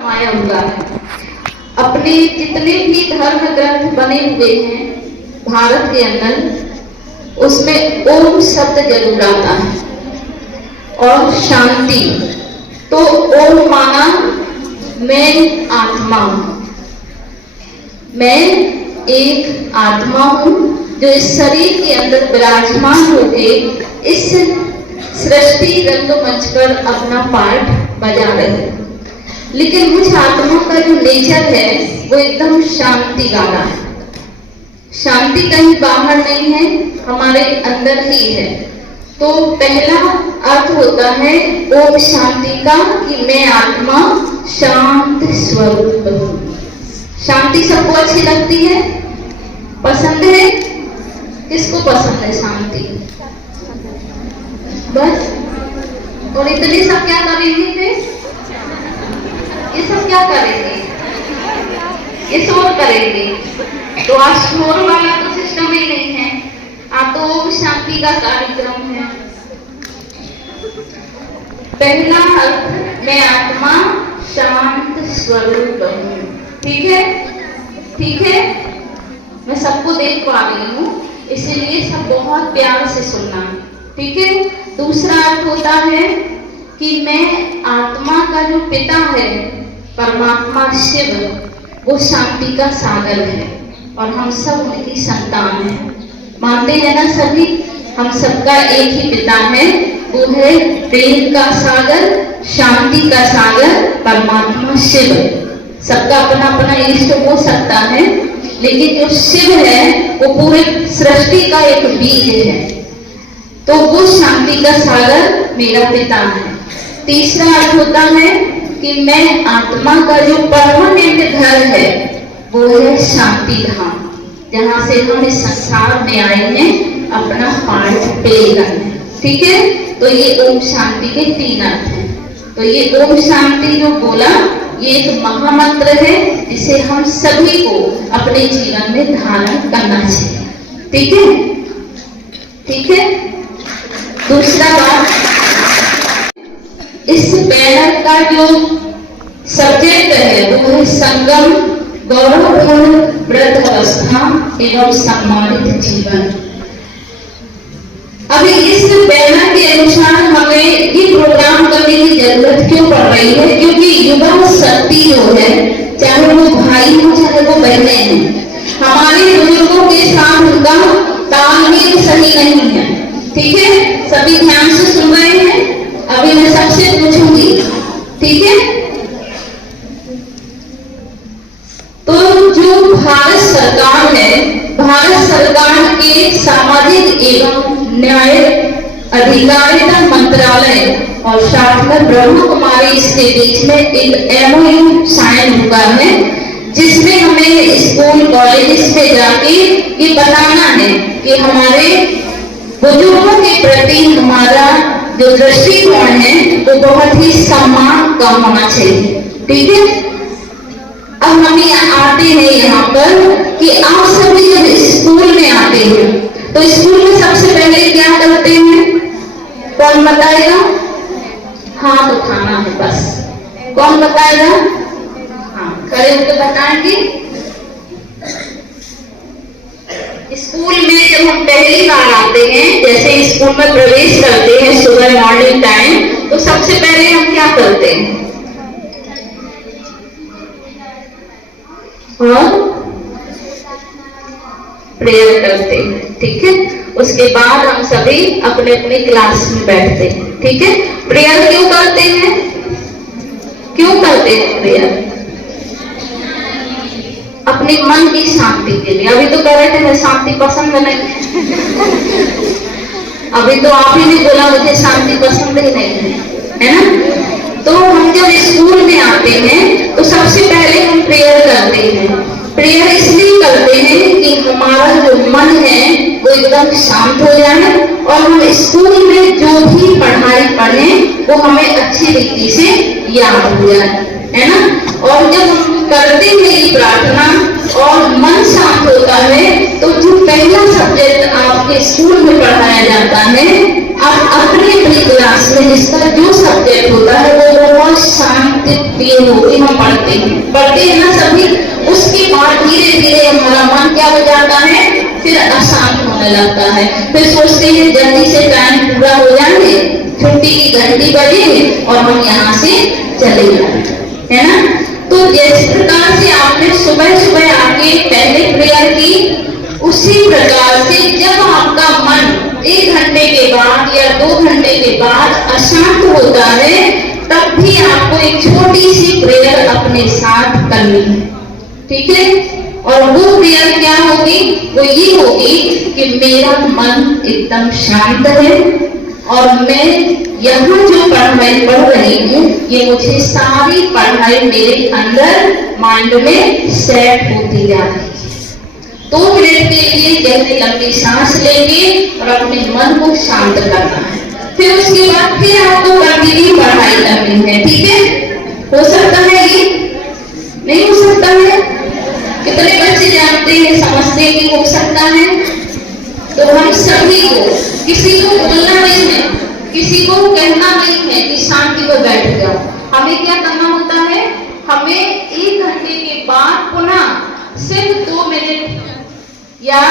आया हुआ है। अपने जितने भी धर्म ग्रंथ बने हुए हैं भारत के अंदर, उसमें ओम शब्द जरूर आता है और शांति। तो ओम माना मैं आत्मा हूं, मैं एक आत्मा हूं जो इस शरीर के अंदर विराजमान होके इस सृष्टि रंगमंच पर अपना पार्ट बजा रहे हैं। लेकिन मुझ आत्मा का जो नेचर है वो एकदम शांति वाला है। शांति कहीं बाहर नहीं है, हमारे अंदर ही है। तो पहला अर्थ होता है ओम शांति का कि मैं आत्मा शांत स्वरूप हूं। शांति सबको अच्छी लगती है, पसंद है? किसको पसंद है शांति? बस। और इतने सब क्या करेंगे फिर? ये सब क्या करेंगे? ये शोर करेंगे। तो आज शोर वाला तो सिस्टम ही नहीं है, आज तो ओम शांति का कार्यक्रम है। पहला अर्थ मैं आत्मा शांत स्वरूप हूं। ठीक है, ठीक है। मैं सबको देख पा रही हूँ, इसीलिए सब बहुत प्यार से सुनना। ठीक है। दूसरा अर्थ होता है कि मैं आत्मा का जो पिता है परमात्मा शिव, वो शांति का सागर है और हम सब उनकी संतान हैं। मानते हैं ना सभी? हम सबका एक ही पिता है, वो है प्रेम का सागर, शांति का सागर, परमात्मा शिव। सबका अपना अपना इष्ट हो सकता है, लेकिन जो शिव है वो पूरे सृष्टि का एक बीज है। तो वो शांति का सागर मेरा पिता है। तीसरा अर्थ होता है कि मैं आत्मा का जो परमानेंट घर है वो है शांति धाम, जहां से हम इस संसार में आए हैं अपना पार्ट प्ले करने। ठीक है। तो ये ओम शांति के तीन अर्थ हैं। तो ये ओम शांति जो बोला, ये एक महामंत्र है जिसे हम सभी को अपने जीवन में धारण करना चाहिए। ठीक है, ठीक है। दूसरा बात, इस बैनर का जो सब्जेक्ट है वो है संगम, गौरवपूर्ण वृद्धावस्था एवं सम्मानित जीवन। अभी इस बैनर के अनुसार हमें ये प्रोग्राम करने की जरूरत क्यों पड़ रही है? क्योंकि युवा शक्ति जो है, चाहे वो भाई हो चाहे वो बहनें हैं, हमारे बुजुर्गों के साथ उनका तालमेल सही नहीं है। ठीक है, सभी ध्यान से सुन रहे हैं? अभी मैं सबसे पूछूंगी, ठीक है? तो जो भारत सरकार है, भारत सरकार के सामाजिक एवं न्याय अधिकारिता मंत्रालय और साथ में ब्रह्म कुमारी इसके बीच में एक MOU साइन हुआ है, जिसमें हमें स्कूल कॉलेज में जाके ये बताना है कि हमारे बुजुर्गों के प्रति हमारा जो दृष्टिकोण है वो बहुत ही सम्मान का होना चाहिए। ठीक है। अब हम आते हैं यहाँ पर कि आप सभी जब स्कूल में आते हैं तो स्कूल में सबसे पहले क्या करते हैं? कौन बताएगा? हाथ उठाना है बस। कौन बताएगा? हाँ, खड़े होकर बताएंगे। स्कूल में जब हम पहली बार आते हैं, जैसे स्कूल में प्रवेश करते हैं सुबह मॉर्निंग टाइम, तो सबसे पहले हम क्या करते हैं, और प्रेयर करते हैं, ठीक है। उसके बाद हम सभी अपने अपने क्लास में बैठते हैं, ठीक है। प्रेयर क्यों करते हैं, क्यों करते हैं प्रेयर? अपने मन की शांति के लिए। अभी तो कह रहे थे मैं शांति पसंद नहीं अभी तो आप ही ने बोला मुझे शांति पसंद ही नहीं है ना। तो हम जब स्कूल में आते हैं तो सबसे पहले हम प्रेयर करते हैं। प्रेयर इसलिए करते हैं कि हमारा जो मन है वो एकदम शांत हो जाए और हम स्कूल में जो भी पढ़ाई पढ़ें वो हमें अच्छी रीति से याद हो जाए, है ना। और जब हम करते हैं ये प्रार्थना और मन शांत होता है तो जो पहला सब्जेक्ट आपके स्कूल में पढ़ाया जाता है, आप अपनी अपनी क्लास में जिसका जो सब्जेक्ट होता है वो बहुत शांति प्रिय होकर हम पढ़ते हैं ना सभी। उसके बाद धीरे धीरे हमारा मन क्या हो जाता है, फिर अशांत होने लगता है। फिर सोचते हैं जल्दी से टाइम पूरा हो जाए, छुट्टी की घंटी बजे और हम यहाँ से चले जाए, है ना। तो जिस प्रकार से आपने सुबह सुबह आके पहले प्रेयर की, उसी प्रकार से जब आपका मन 1 घंटे के बाद या 2 घंटे के बाद अशांत होता है तब भी आपको एक छोटी सी प्रेयर अपने साथ करनी है, ठीक है। और वो प्रेयर क्या होगी, वो ये होगी कि मेरा मन एकदम शांत है और मैं यहाँ जो पढ़ाई पढ़ रही हूँ ये मुझे सारी पढ़ाई मेरे अंदर माइंड में सेट होती जा रही है। 2 मिनट के लिए गहरी लंबी सांस लेंगे और अपने मन को शांत करना है। फिर उसके बाद फिर आपको कंटिन्यू पढ़ाई करनी है, ठीक है। हो सकता है ये, नहीं हो सकता है? कितने बच्चे जानते हैं, समझते हैं कि हो सकता है? तो हम सभी को, किसी को बोलना नहीं है, किसी को कहना नहीं है कि शांति में बैठ जाओ। हमें क्या करना होता है, हमें 1 घंटे के बाद पुनः सिर्फ 2 मिनट या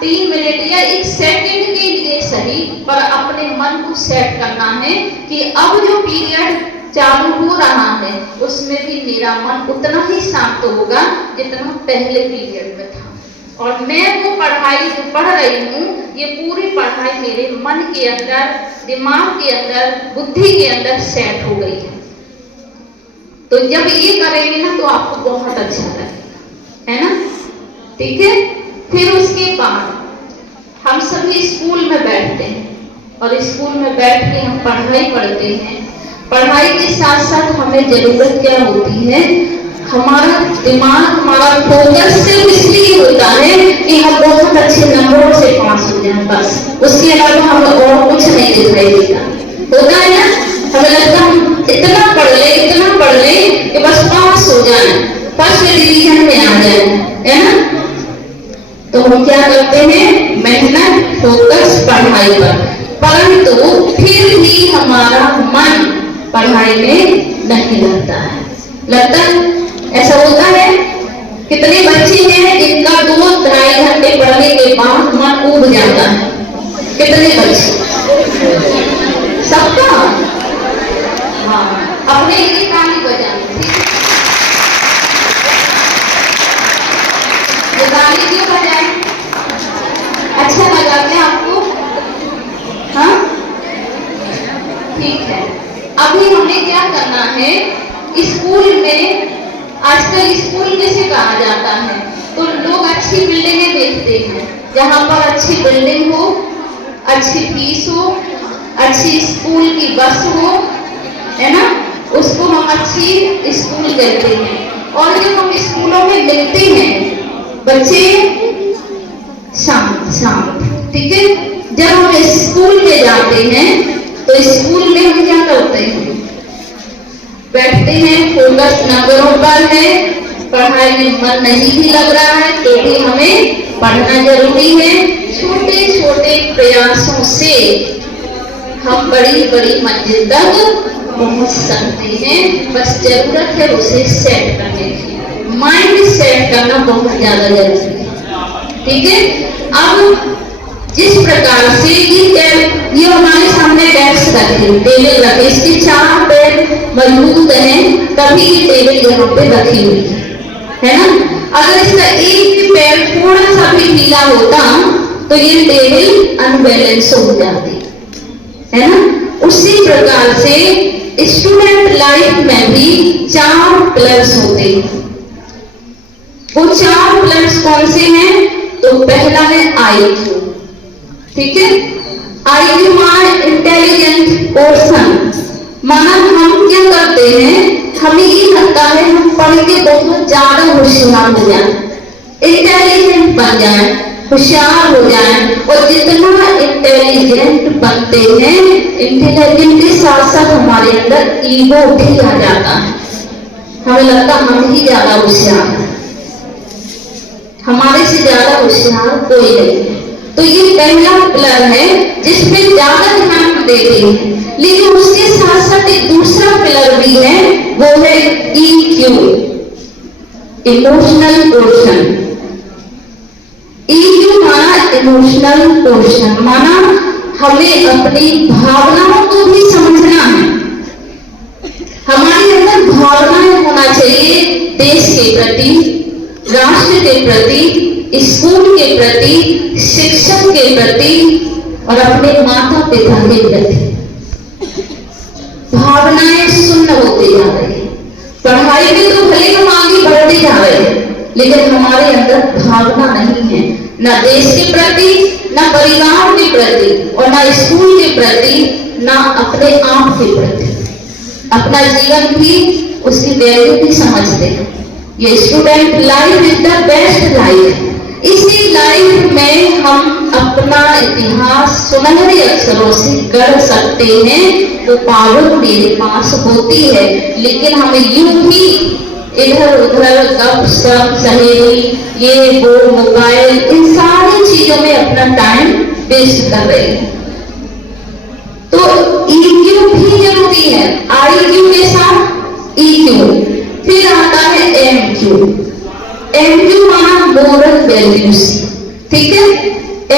3 मिनट या 1 सेकंड के लिए सही पर अपने मन को सेट करना है कि अब जो पीरियड चालू हो रहा है उसमें भी मेरा मन उतना ही शांत होगा जितना पहले पीरियड में था। और मैं वो पढ़ाई जो पढ़ रही हूँ ये पूरी पढ़ाई मेरे मन के अंदर, दिमाग के अंदर, बुद्धि के अंदर सेट हो गई है। तो जब ये करेंगे ना तो आपको बहुत अच्छा लगेगा, है ना, ठीक है। फिर उसके बाद हम सभी स्कूल में बैठते हैं और स्कूल में बैठ के हम पढ़ाई पढ़ते हैं। पढ़ाई के साथ साथ हमें जरूरत क्या होती है, हमारा दिमाग, हमारा फोकस सिर्फ इसलिए होता है कि हम बहुत अच्छे नंबरों से पास हो जाएं, बस। उसके अलावा हमें और कुछ नहीं दिखाई देता, होता है ना। हमें लगता हम इतना पढ़ ले कि बस पास हो जाए, फर्स्ट डिवीजन में आ जाए, है ना। तो हम क्या करते हैं, मेहनत, फोकस पढ़ाई पर, परंतु फिर भी हमारा मन पढ़ाई में नहीं लगता है, ऐसा होता है। कितने बच्चे हैं जिनका 2-2.5 घंटे पढ़ने के बाद मन उब जाता है, कितने बच्चे? सबका? हाँ, अपने लिए ताली बजानी, ताली क्यों बजाए? अच्छा लगा क्या आपको? हाँ, ठीक है। अभी हमें क्या करना है, स्कूल में आजकल स्कूल कैसे कहा जाता है तो लोग अच्छी बिल्डिंगें देखते हैं, जहाँ पर अच्छी बिल्डिंग हो, अच्छी फीस हो, अच्छी स्कूल की बस हो, है ना, उसको हम अच्छी स्कूल कहते हैं। और जब हम स्कूलों में मिलते हैं बच्चे शांत, ठीक है। जब हम स्कूल में जाते हैं तो स्कूल में हम क्या करते हैं, बैठते हैं, फोकस नंबरों पर है, पढ़ाई में मन नहीं भी लग रहा है तो भी हमें पढ़ना जरूरी है। छोटे छोटे प्रयासों से हम बड़ी बड़ी मंजिल तक पहुंच सकते हैं, बस जरूरत है उसे सेट करने की। माइंड सेट करना बहुत ज्यादा जरूरी है, ठीक है। अब जिस प्रकार से ये ये हमारे सामने डेस्क रखे, टेबल रखे, इसके 4 पैर मजबूत हैं तभी ये टेबल यहाँ पे रखी हुई है ना। अगर इसका एक भी पैर थोड़ा सा भी ढीला होता तो ये टेबल अनबैलेंस हो जाती है ना। उसी प्रकार से स्टूडेंट लाइफ में भी 4 पिलर्स होते हैं। वो 4 पिलर्स कौन से हैं? तो पहला है IQ, ठीक है। IQ माना इंटेलिजेंट पर्सन, माना हम क्या करते हैं, हमें ये लगता है हम पढ़ के बहुत ज्यादा होशियार हो जाए, इंटेलिजेंट बन जाए, होशियार हो जाए। और जितना इंटेलिजेंट बनते हैं, इंटेलिजेंट के साथ साथ हमारे अंदर ईगो भी आ जाता है। हमें लगता हम ही ज्यादा होशियार है, हमारे से ज्यादा होशियार कोई नहीं है। तो ये पहला पिलर है जिसमें ज्यादा ध्यान देते हैं। लेकिन उसके साथ साथ एक दूसरा पिलर भी है, वो है EQ, इमोशनल क्वेश्चन। EQ माना इमोशनल क्वेश्चन, माना हमें अपनी भावनाओं को भी समझना है। हमारे अंदर भावनाएं होना चाहिए देश के प्रति, राष्ट्र के प्रति, स्कूल के प्रति, शिक्षक के प्रति और अपने माता पिता के प्रति। भावनाएं शून्य होती जा रही है। पढ़ाई में तो भले हम आगे बढ़ते जा रहे हैं, लेकिन हमारे अंदर भावना नहीं है, ना देश के प्रति, ना परिवार के प्रति और ना स्कूल के प्रति, ना अपने आप के प्रति। अपना जीवन भी, उसकी वैल्यू भी समझते हैं। ये student life is the best life. इसी लाइफ में हम अपना इतिहास सुनहरे अक्षरों से गढ़ सकते हैं। वो पावर मेरे पास होती है, लेकिन हमें यूं ही इधर उधर गपशप, सहेली, ये वो, मोबाइल, इन सारी चीजों में अपना टाइम वेस्ट कर रहे हैं। तो EQ भी जरूरी है, IQ के साथ EQ। फिर आता है MQ। MQ माना मोरल वैल्यूज, ठीक है।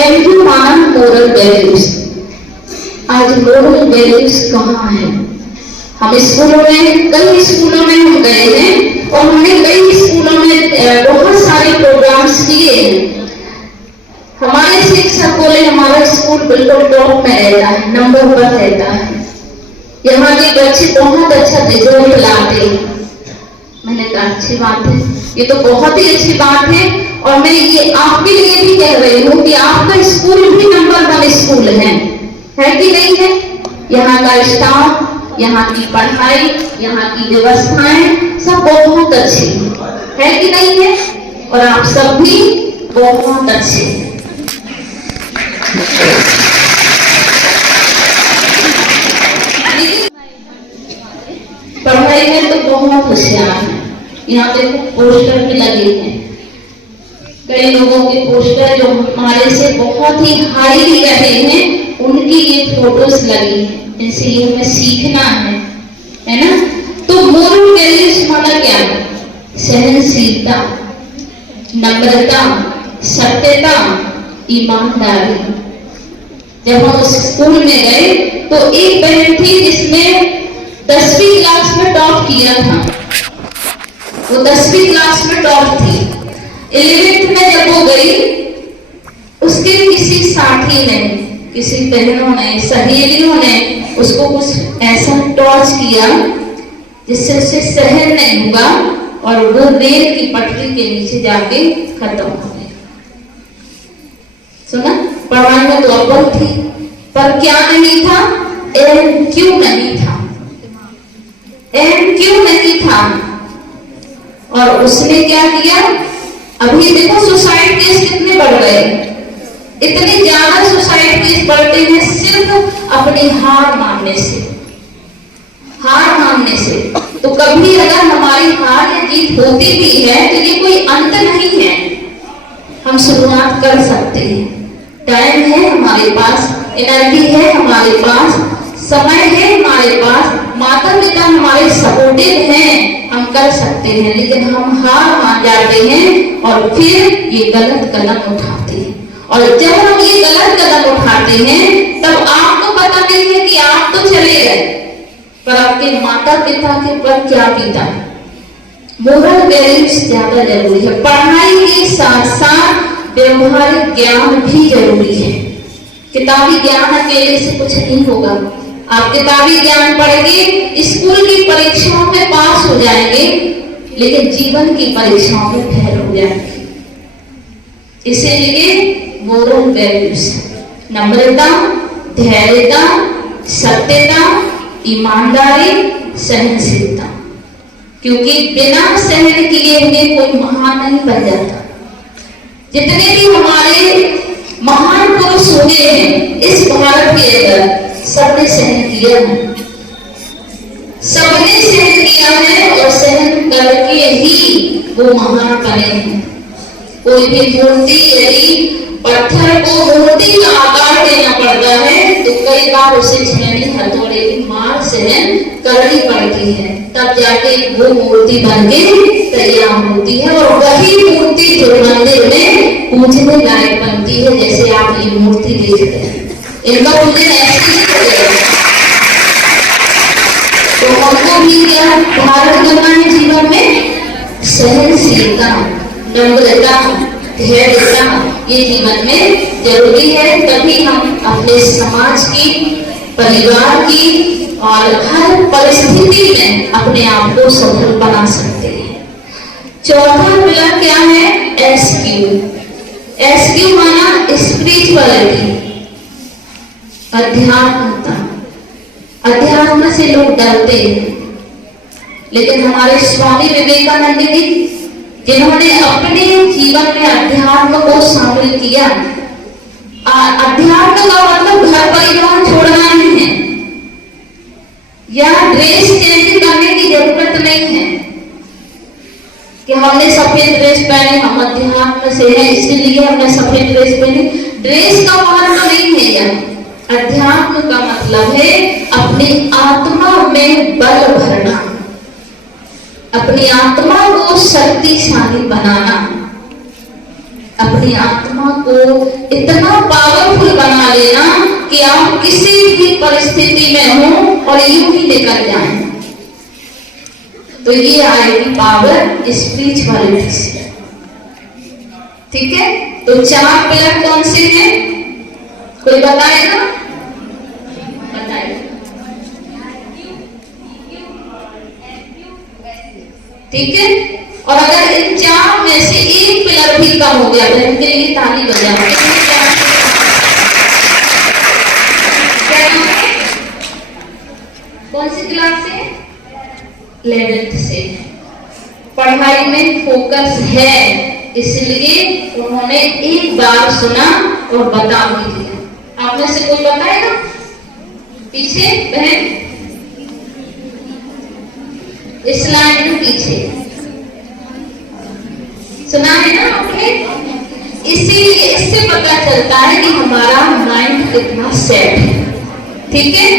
MQ माना मोरल वैल्यूज। आज मोरल वैल्यूज कहाँ है? हम स्कूलों में, कई स्कूलों में हम गए हैं और हमने कई स्कूलों में बहुत सारे प्रोग्राम्स किए हैं। हमारे शिक्षक बोले हमारा स्कूल बिल्कुल टॉप में रहता है, नंबर 1 रहता है, यहाँ के बच्चे बहुत अच्छा रिजल्ट लाते हैं। मैंने कहा अच्छी बात है, ये तो बहुत ही अच्छी बात है। और मैं ये आपके लिए भी कह रही हूँ कि आपका स्कूल भी नंबर 1 स्कूल है कि नहीं है? यहाँ का स्टाफ, यहाँ की पढ़ाई, यहाँ की व्यवस्थाएं सब बहुत अच्छी है कि नहीं है? और आप सब भी बहुत अच्छे हैं। पढ़ाई में तो बहुत होशियार है। यहाँ पे पोस्टर भी लगे हैं, कई लोगों के पोस्टर जो हमारे से बहुत ही हाई रहे हैं, उनकी ये फोटोज लगी हैं। इनसे ये हमें सीखना है ना। तो मोरल वैल्यूज माना क्या है? सहनशीलता, नम्रता, सत्यता, ईमानदारी। जब हम उस स्कूल में गए तो एक बहन थी जिसने 10वीं क्लास में टॉप किया था। वो 10वीं क्लास में टॉप थी। 11th में जब वो गई, उसके किसी साथी ने, किसी बहनों ने, सहेलियों ने उसको कुछ ऐसा टॉर्च किया जिससे उसे सहन नहीं हुआ और वो रेल की पटरी के नीचे जाके खत्म हो गई। सुना? पढ़ाई में तो अव्वल थी, पर क्या नहीं था? MQ नहीं था, MQ नहीं था। और उसने क्या किया? अभी देखो सुसाइड केस कितने बढ़ गए, इतने ज्यादा सुसाइड केस बढ़ते हैं सिर्फ अपनी हार मानने से, हार मानने से। तो कभी अगर हमारी हार या जीत होती भी है तो ये कोई अंत नहीं है, हम शुरुआत कर सकते हैं। टाइम है हमारे पास, एनर्जी है हमारे पास, समय है हमारे पास, माता पिता हमारे सपोर्टिव हैं, हम कर सकते हैं। लेकिन हम हार मान जाते हैं और फिर ये गलत कदम उठाते हैं। और जब हम ये गलत कदम उठाते हैं तब आपको पता नहीं है कि आप तो चले गए, पर आपके माता पिता के पर क्या बीता। मोरल वैल्यूज ज्यादा जरूरी है। पढ़ाई के साथ साथ व्यवहारिक ज्ञान भी जरूरी है। किताबी ज्ञान अकेले से कुछ नहीं होगा। आप किताबी ज्ञान पढ़ेंगे, स्कूल की परीक्षाओं में पास हो जाएंगे, लेकिन जीवन की परीक्षाओं में फेल हो जाएंगे। इसीलिए मोरल वैल्यूज, नम्रता, धैर्यता, सत्यता, ईमानदारी, सहनशीलता, क्योंकि बिना सहन किए हुए कोई महान नहीं बन जाता। जितने भी हमारे महान पुरुष हुए हैं इस भारत के अंदर, सबने सहन किया है, सबने सहन किया है और सहन करके ही वो महान बने हैं। कोई भी मूर्ति, यदि पत्थर को मूर्ति का आकार देना पड़ता है तो कई बार उसे छेनी हथौड़े की मार सहन करनी पड़ती है, तब जाके वो मूर्ति बन के तैयार होती है और वही मूर्ति जो मंदिर में पूजने लायक बनती है। जैसे आप ये मूर्ति देखते हैं, इनका पूजन ऐसे ही करेगा। तो हमको भी क्या धारण करना है जीवन में? सहनशीलता, नम्रता, धैर्यता, ये जीवन में जरूरी है। तभी हम अपने समाज की, परिवार की और हर परिस्थिति में अपने आप को सफल बना सकते हैं। चौथा पिलर क्या है? एसक्यू। एसक्यू माना स्पिरिचुअलिटी, अध्यात्मता। अध्यात्म से लोग डरते हैं, लेकिन हमारे स्वामी विवेकानंद जी, जिन्होंने अपने जीवन में अध्यात्म को शामिल किया। अध्यात्म का मतलब घर परिवार छोड़ना नहीं है, या ड्रेस चेंज करने की जरूरत नहीं है कि हमने सफेद ड्रेस पहने, हम अध्यात्म से हैं इसलिए हमने सफेद ड्रेस पहनी। ड्रेस का मतलब नहीं है यह। अध्यात्म का मतलब है अपनी आत्मा में बल भरना, अपनी आत्मा को शक्तिशाली बनाना, अपनी आत्मा को इतना पावरफुल बना लेना कि आप किसी भी परिस्थिति में हो और यूं ही निकल जाएं। तो ये आएगी पावर स्पिरिचुअलिटी से। ठीक है, तो 4 पिलर कौन से हैं? कोई बताएगा? बताइए। ठीक है, और अगर इन 4 में से एक पिलर भी कम हो गया तो इनके लिए ताली बजाओ। कौन सी क्लास से? 11th से। पढ़ाई में फोकस है, इसलिए उन्होंने एक बार सुना और बता भी दिया। आप में से कोई बताएगा? पीछे बहन, इस लाइन में पीछे सुना है ना आपने? इसीलिए इससे पता चलता है कि हमारा माइंड कितना सेट है। ठीक है,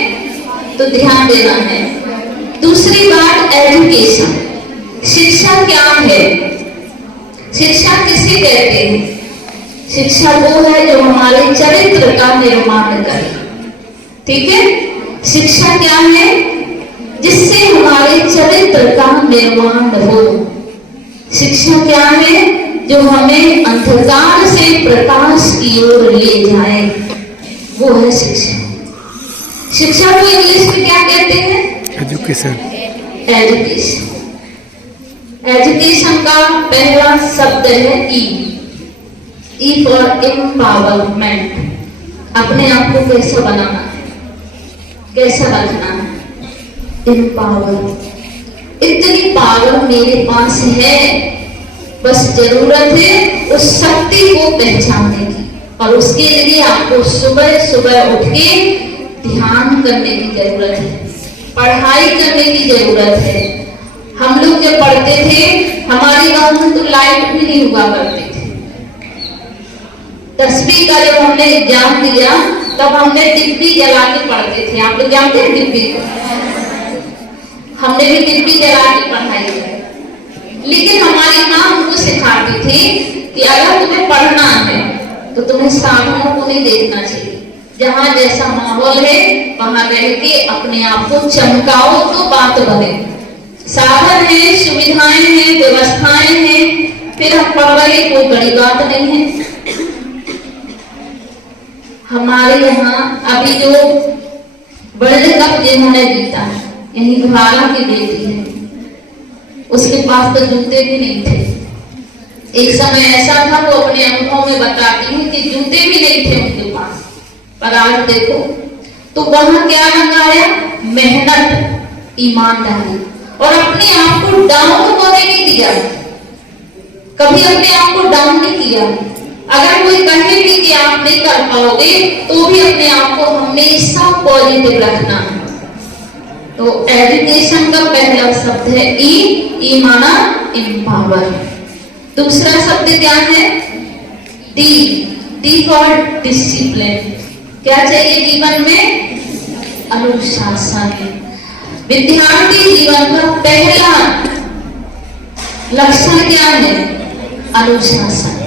तो ध्यान देना है। दूसरी बात, एजुकेशन। शिक्षा क्या है? शिक्षा किसे कहते हैं? शिक्षा वो है जो हमारे चरित्र का निर्माण करे। ठीक है, शिक्षा क्या है? जिससे हमारे चरित्र का निर्माण हो। शिक्षा क्या है? जो हमें अंधकार से प्रकाश की ओर ले जाए, वो है शिक्षा। शिक्षा को इंग्लिश में क्या कहते हैं? एजुकेशन। एजुकेशन। एजुकेशन का पहला शब्द है ई फॉर एम्पावरमेंट। अपने आप को कैसा बनाना है, कैसा रखना है? एम्पावर। इतनी पावर मेरे पास है, बस जरूरत है उस शक्ति को पहचानने की, और उसके लिए आपको सुबह सुबह उठ के ध्यान करने की जरूरत है, पढ़ाई करने की जरूरत है। हम लोग जब पढ़ते थे, हमारे गांव में तो लाइट भी नहीं हुआ करती थी। 10वीं का जब हमने एग्जाम दिया तब हमने डिब्बी जला के पढ़ते थे। आप लोग जानते हैं डिब्बी को? हमने भी डिब्बी जला के पढ़ाई की। लेकिन हमारी माँ हमको सिखाती थी कि अगर तुम्हें पढ़ना है तो तुम्हें साधनों को नहीं देखना चाहिए, जहां जैसा माहौल है वहां रह के अपने आप को चमकाओ तो बात बढ़े। साधन है, सुविधाएं हैं, व्यवस्थाएं हैं, फिर हम पढ़ रहे, कोई बड़ी बात नहीं है। हमारे यहाँ अभी जो वर्ल्ड कप जिन्होंने जीता है, यही घुराला की बेटी है, उसके पास तो जूते भी नहीं थे। एक समय ऐसा था, वो अपने अनुभव में बताती है कि जूते भी नहीं थे उनके पास। पर आज देखो तो वहां क्या मंगाया? मेहनत, ईमानदारी, और अपने आप को डाउन होने नहीं दिया। कभी अपने आप को डाउन नहीं किया। अगर कोई कहे भी कि आप नहीं कर पाओगे तो भी अपने आप को हमेशा पॉजिटिव रखना है। तो एजुकेशन का पहला शब्द है ई माना एम्पावर। दूसरा शब्द क्या है? D for discipline. क्या चाहिए जीवन में? अनुशासन। विद्यार्थी जीवन का पहला लक्षण क्या है? अनुशासन।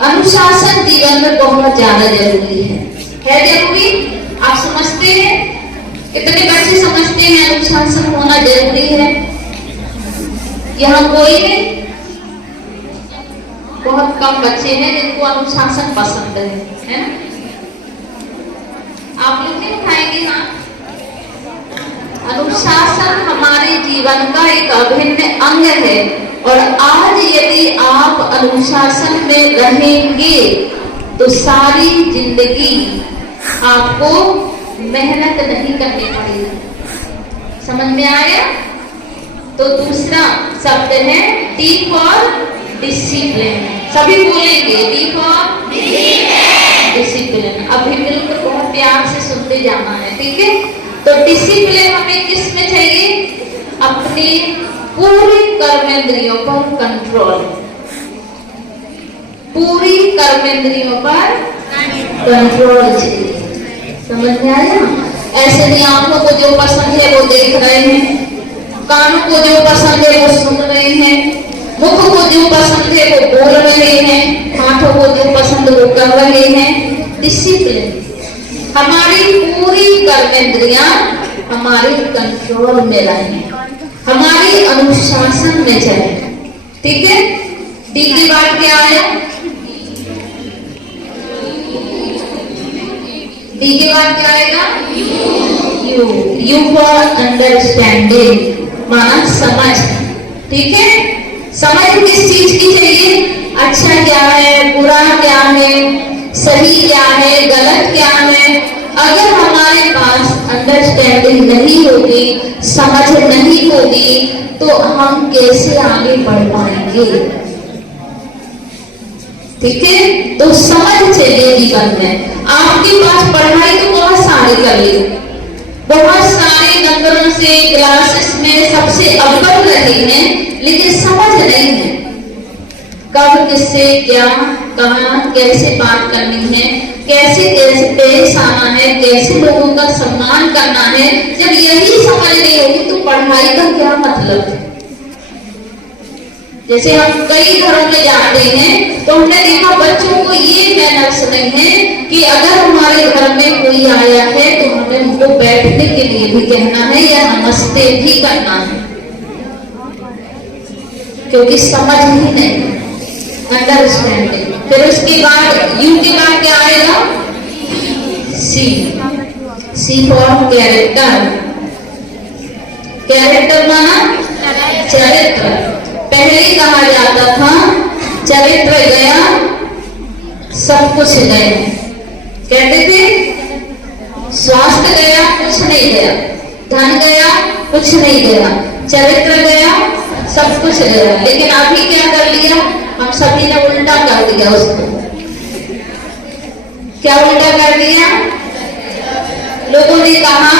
अनुशासन जीवन में बहुत ज्यादा जरूरी है जरूरी? आप समझते हैं? कितने बच्चे समझते हैं अनुशासन होना जरूरी है? यहाँ कोई नहीं? बहुत कम बच्चे हैं जिनको अनुशासन पसंद है ना? आप लोग नहीं उठाएंगे? हाँ, अनुशासन हमारे जीवन का एक अभिन्न अंग है, और आज यदि आप अनुशासन में रहेंगे तो सारी जिंदगी आपको मेहनत नहीं करनी पड़ेगी। समझ में आया? तो दूसरा शब्द है डी फॉर डिसिप्लिन। सभी बोलेंगे डी फॉर डिसिप्लिन। अभी मिलकर बहुत प्यार से सुनते जाना है, ठीक है? तो डिसिप्लिन हमें किस में चाहिए? अपने पूरी कर्मेंद्रियों पर कंट्रोल। पूरी कर्मेंद्रियों पर कंट्रोल चाहिए। समझ में आया? ऐसे नहीं आंखों को जो पसंद है वो देख रहे हैं, कानों को जो पसंद है वो सुन रहे हैं, मुख को जो पसंद है वो बोल रहे हैं, हाथों को जो पसंद वो कर रहे हैं। डिसिप्लिन, हमारी पूरी कर्मेंद्रियां हमारे कंट्रोल में रहें, हमारी अनुशासन में चले, ठीक है? डी की बात क्या है? डी की बात क्या आएगा? यू फॉर अंडरस्टैंडिंग, माना समझ, ठीक है? समझ किस चीज की चाहिए? अच्छा क्या है, बुरा क्या है, सही क्या है, गलत क्या है। अगर हमारे पास अंडरस्टैंडिंग नहीं होगी, समझ नहीं होगी, तो हम कैसे आगे बढ़ पाएंगे? ठीक है? तो समझ चाहिए जीवन में। आपके पास पढ़ाई तो बहुत सारी कर ली, बहुत सारे नंबरों से क्लासेस में सबसे अव्वल रहे हैं, लेकिन समझ नहीं है कब किससे क्या कहां कैसे बात करनी है, कैसे कैसे पेश आना है, कैसे लोगों का सम्मान करना है। जब यही समझ नहीं होगी तो पढ़ाई का क्या मतलब है? जैसे हम कई घरों में जाते हैं तो हमने देखा बच्चों को ये मैनर्स नहीं है कि अगर हमारे घर में कोई आया है तो हमें उनको बैठने के लिए भी कहना है या नमस्ते भी करना है, क्योंकि समझ ही नहीं, अंडरस्टैंडिंग। फिर उसके बाद यू के बाद क्या आएगा? सी फॉर कैरेक्टर। कैरेक्टर माना चरित्र। पहले कहा जाता था चरित्र गया सब कुछ गया, कहते थे स्वास्थ्य गया कुछ नहीं गया, धन गया कुछ नहीं गया, चरित्र गया सब कुछ गया। लेकिन अभी क्या कर लिया? हम सभी ने उल्टा कर दिया उसको। क्या उल्टा कर दिया? लोगों ने कहा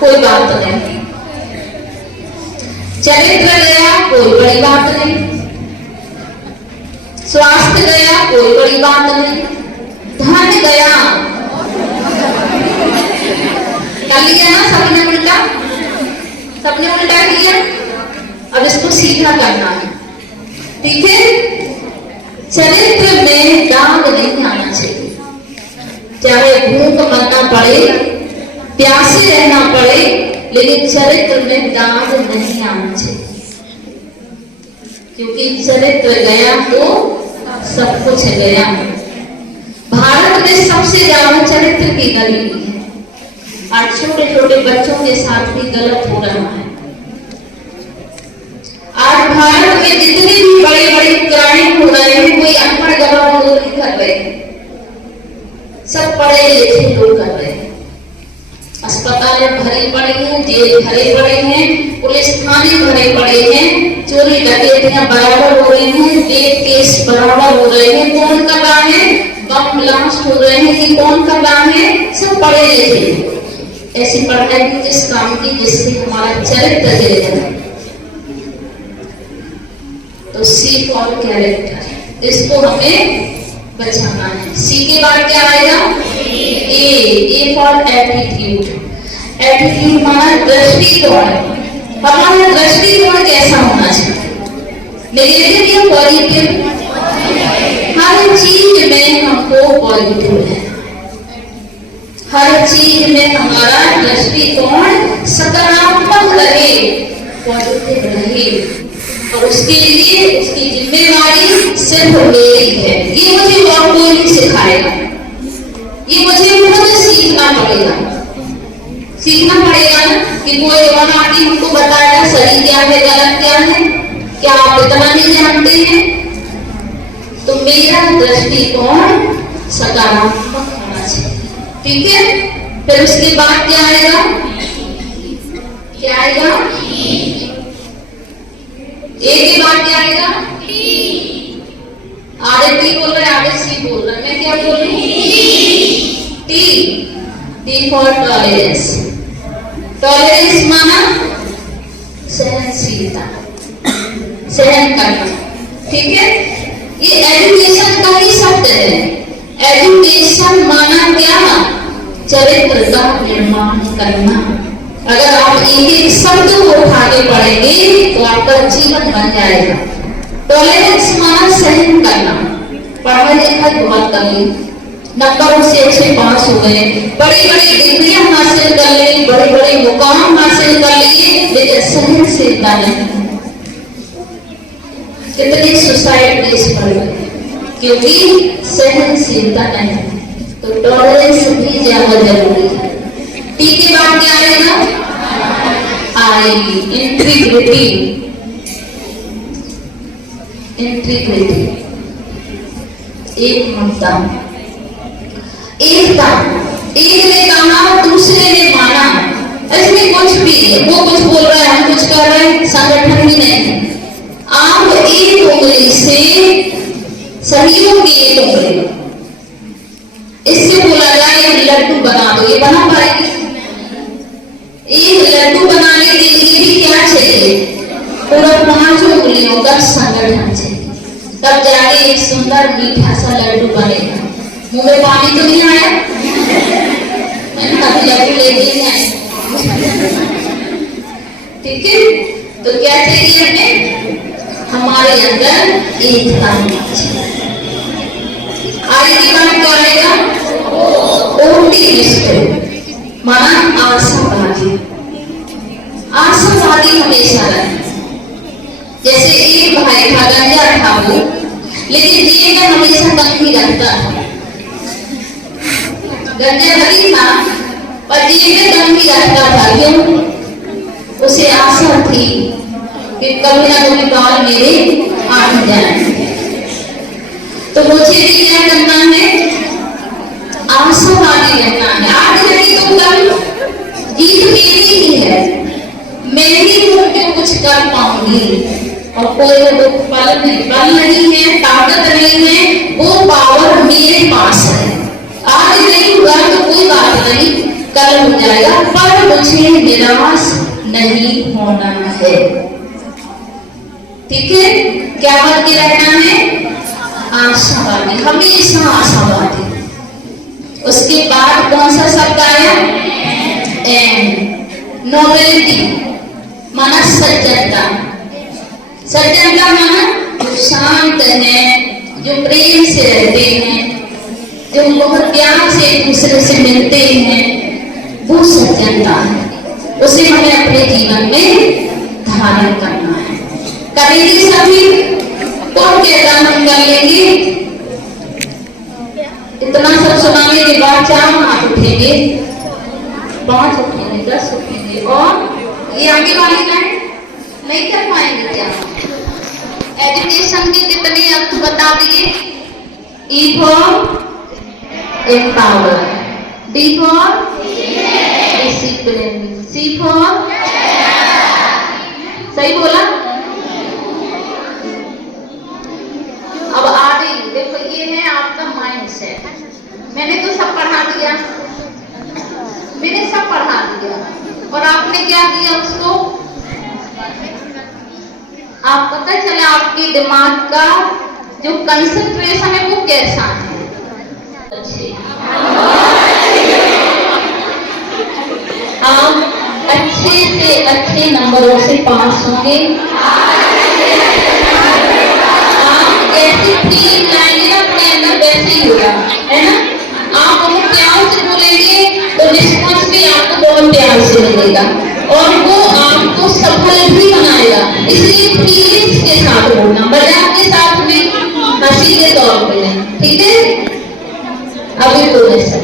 कोई बात नहीं, चरित्र गया कोई बड़ी बात नहीं, स्वास्थ्य गया कोई बड़ी बात नहीं, धन गया। कर लिया ना सबने उल्टा? सबने उल्टा किया। अब इसको सीधा करना है, ठीक है? चरित्र में दाग नहीं आना चाहिए। चाहे भूख मरना पड़े, प्यासे रहना पड़े, लेकिन चरित्र में दाग नहीं आना चाहिए, क्योंकि चरित्र गया तो सब कुछ गया। भारत में सबसे ज्यादा चरित्र की गरीबी है और छोटे छोटे बच्चों के साथ भी गलत हो रहा है। आज भारत में जितने भी बड़े बड़े क्राइम हो रहे हैं, कोई अनपढ़ गवाह लोग नहीं कर रहे, सब पढ़े लिखे लोग कर रहे हैं। अस्पताल भरे पड़े हैं, जेल भरे पड़े हैं, पुलिस थाने भरे पड़े हैं, चोरी डकैतियां बराबर हो रही हैं, रेप केस बराबर हो रहे हैं। कौन कर रहा है? बम ब्लास्ट हो रहे हैं कि कौन कर रहा है? सब पढ़े लिखे। ऐसी पढ़ाई भी किस काम की, जिससे हमारा चरित्र गिर जाए। तो सी फॉर कैरेक्टर, इसको हमें बचाना है। सी के बाद क्या आएगा? A for attitude. एटीट्यूड माना दृष्टिकोण। हमारा दृष्टिकोण कैसा होना चाहिए? नेगेटिव या पॉजिटिव? हर चीज में हमको पॉजिटिव है, हर चीज में हमारा दृष्टिकोण सकारात्मक रहे, पॉजिटिव रहे, और उसके लिए उसकी जिम्मेवारी सिर्फ मेरी है। ये मुझे और कोई नहीं सिखाएगा, ये मुझे खुद सीखना पड़ेगा। सीखना पड़ेगा ना कि कोई और आके हमको बताएगा सही क्या है गलत क्या है, क्या आप इतना नहीं जानते हैं? तो मेरा दृष्टिकोण सकारात्मक होना चाहिए, ठीक है। फिर उसके बाद क्या आएगा? क्या आएगा? ए के बाद क्या आएगा? आगे टी बोल रहे हैं, आगे सी बोल रहे हैं, मैं क्या बोल रही हूँ? T for tolerance. टॉलरेंस माना सहनशीलता, सहन करना, ठीक है। ये एजुकेशन का ही शब्द है। एजुकेशन माना क्या? चरित्र का निर्माण करना। अगर आप एक शब्द को उठा के पढ़ेंगे तो आपका जीवन बन जाएगा। टॉलरेंस माना सहन करना। पढ़ा लिखा बहुत कर ली, नंबरों से अच्छे पास हो गए, बड़ी बड़ी डिग्रियां हासिल कर ली, बड़े बड़े मुकाम हासिल कर लिए, लेकिन सहनशीलता नहीं। कितनी सुसाइड इस पर गए क्योंकि सहनशीलता नहीं। तो टॉलरेंस भी ज्यादा जरूरी है। टी के बाद क्या आएगा? आएगी इंटीग्रिटी। इंटीग्रिटी, एक मुद्दा, एकता। एक ने कहा, दूसरे ने माना, इसमें कुछ भी है, वो कुछ बोल रहा है, हम कुछ कर रहे हैं, संगठन ही नहीं। आप एक उंगली से सहयोग की एक उंगली, इससे बोला जाए एक लड्डू बना दो, ये बना पाएगी? एक लड्डू बनाने के लिए भी क्या चाहिए? पूरा 5 उंगलियों का संगठन चाहिए, तब जाके एक सुंदर मीठा सा लड्डू बनेगा। मुंह में पानी तो नहीं आया? मैंने कभी लड्डू लेके नहीं आए, ठीक है। तो क्या चाहिए हमें? हमारे अंदर एकता होना चाहिए। आगे की बात क्या आएगा? ओप्टिमिस्ट माना आशावादी। आशावादी हमेशा रहे। जैसे एक भाई था, गंजा था वो, लेकिन जेब में हमेशा दम ही रखता था। गंजा नहीं था पर जेब में दम ही रखता था। क्यों? उसे आशा थी कि कभी ना कभी बाल मेरे आ जाएंगे। तो मुझे भी क्या करना है? आशावादी रहना है। आज नहीं तो कल जीत मेरी ही है, मैं ही होकर कुछ कर पाऊंगी। और कोई पल नहीं है, ताकत नहीं है, वो पावर मेरे पास है। आज नहीं हुआ तो कोई बात नहीं, कल हो जाएगा, पर मुझे निराश नहीं होना है, ठीक है। क्या बन के रहना है? आशावादी, हमेशा आशावादी। उसके बाद कौन सा शब्द आया? एंड। नोबेलिटी माना सज्जनता। सज्जनता माना जो शांत है, जो प्रेम से रहते हैं, जो बहुत प्यार से एक दूसरे से मिलते हैं, वो सज्जनता है। उसे हमें अपने जीवन में धारण करना है। करेंगे सभी? कौन कहता हम कर लेंगे? इतना सब सुनाने के बाद 4 हाथ उठेंगे, 5 उठेंगे, 10 उठेंगे, और ये आगे वाली लाइन नहीं कर पाएंगे क्या? एजुकेशन के कितने अर्थ बता दिए? E for empower, D for discipline, C for सही बोला? अब आगे देखो, ये है आपका माइंड सेट। मैंने तो सब पढ़ा दिया, मैंने सब पढ़ा दिया, और आपने क्या किया उसको? आप पता चला आपके दिमाग का जो कंसंट्रेशन है वो कैसा है। आप अच्छे से अच्छे नंबरों से पास होंगे। आप ऐसी फीलिंग लाएंगे अपने अंदर, वैसे ही होगा, है ना? आप बहुत प्यार से बोलेंगे तो रिस्पॉन्स भी आपको बहुत प्यार से मिलेगा, और वो आपको सफल भी बनाएगा। इसलिए फीलिंग्स के साथ बोलना, मजाक के साथ में, हंसी के तौर पे नहीं, ठीक है? अभी बोले सर,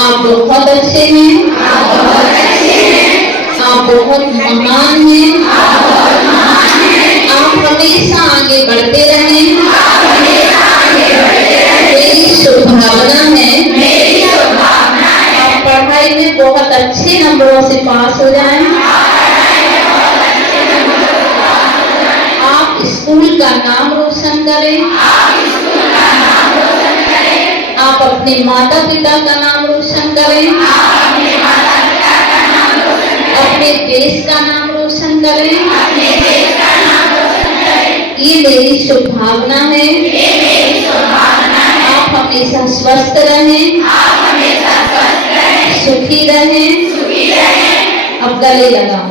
आप बहुत अच्छे हैं, आप बहुत महान हैं, आप हमेशा आगे बढ़ते रहें, मेरी शुभकामना है, आप पढ़ाई में बहुत अच्छे नंबरों से पास हो जाएं, आप स्कूल का नाम रोशन करें, आप अपने माता पिता का नाम रोशन करें, अपने देश का नाम रोशन करें, ये मेरी शुभकामना है। आप हमेशा स्वस्थ रहें, सुखी रहें। अब गले लगाओ।